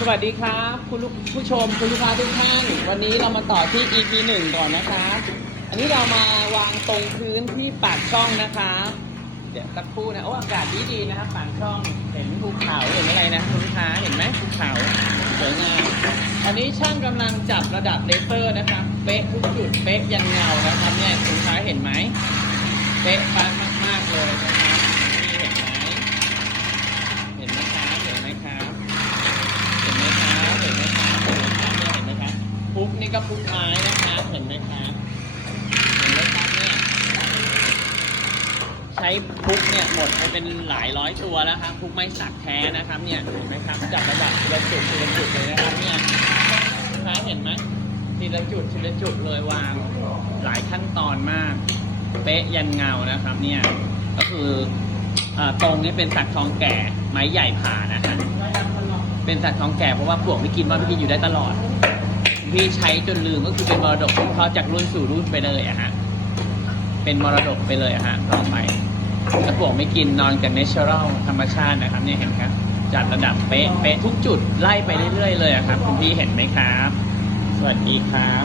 สวัสดีครับคุณลูกผู้ชมคุณลูกค้าทุกท่าน วันนี้เรามาต่อที่ EP หนึ่งก่อนนะคะ อันนี้เรามาวางตรงพื้นที่ปากช่องนะคะ เดี๋ยวสักครู่นะโอ้อากาศดีดีนะครับปากช่องเห็นภูเขาเห็นอะไรนะคุณลูกค้าเห็นไหมภูเขาสวยงามอันนี้ช่างกำลังจับระดับเลเซอร์นะครับเป๊ะทุกจุดเป๊ะยันเงานะครับเนี่ยคุณลูกค้าเห็นไหมเป๊ะปังมากเลยนะครั กนี่ก็พุกไม้นะครับเห็นไหมครับเห็นไหมครับเนี่ยใช้พุกเนี่ยหมดไปเป็นหลายร้อยตัวแล้วครับพุกไม้สักแท้นะครับ เนี่ยเห็นไหมครับจับระดับทีละจุดทีละจุดเลยนะครับเนี่ยค้าเห็นไหมทีละจุดทีละจุดเลยวางหลายขั้นตอนมาก เป๊ะยันเงานะครับ เนี่ยก็คืออตรงนี้เป็นสักทองแก่ไม้ใหญ่ผ่านะฮะเป็นสัตว์ทองแก่เพราะว่าปวกไม่กินว่าไม่กินอยู่ได้ตลอด พี่ใช้จนลืมก็คือเป็นมรดกของเขาจากรุ่นสู่รุ่นไปเลยอะฮะ เป็นมรดกไปเลยอะฮะต่อไปถ้าปวกไม่กินนอนกับเนเชอรัลธรรมชาตินะครับเนี่ยเห็นครับจัดระดับเป๊ะเป๊ะทุกจุดไล่ไปเรื่อยๆเลยอะครับ คุณพี่เห็นไหมครับ สวัสดีครับ